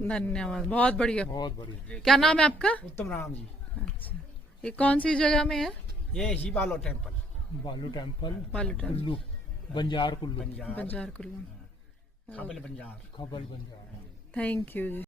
धन्यवाद, बहुत बढ़िया। बहुत बढ़िया। क्या नाम है आपका? उत्तम राम जी। अच्छा, ये कौन सी जगह में है? ये ही बालो temple, Baalu temple, Baalu temple, Kullu, बंजार कुल्लू, बंजार, बंजार कुल्लू। खबल बंजार। खबल बंजार। Thank you G.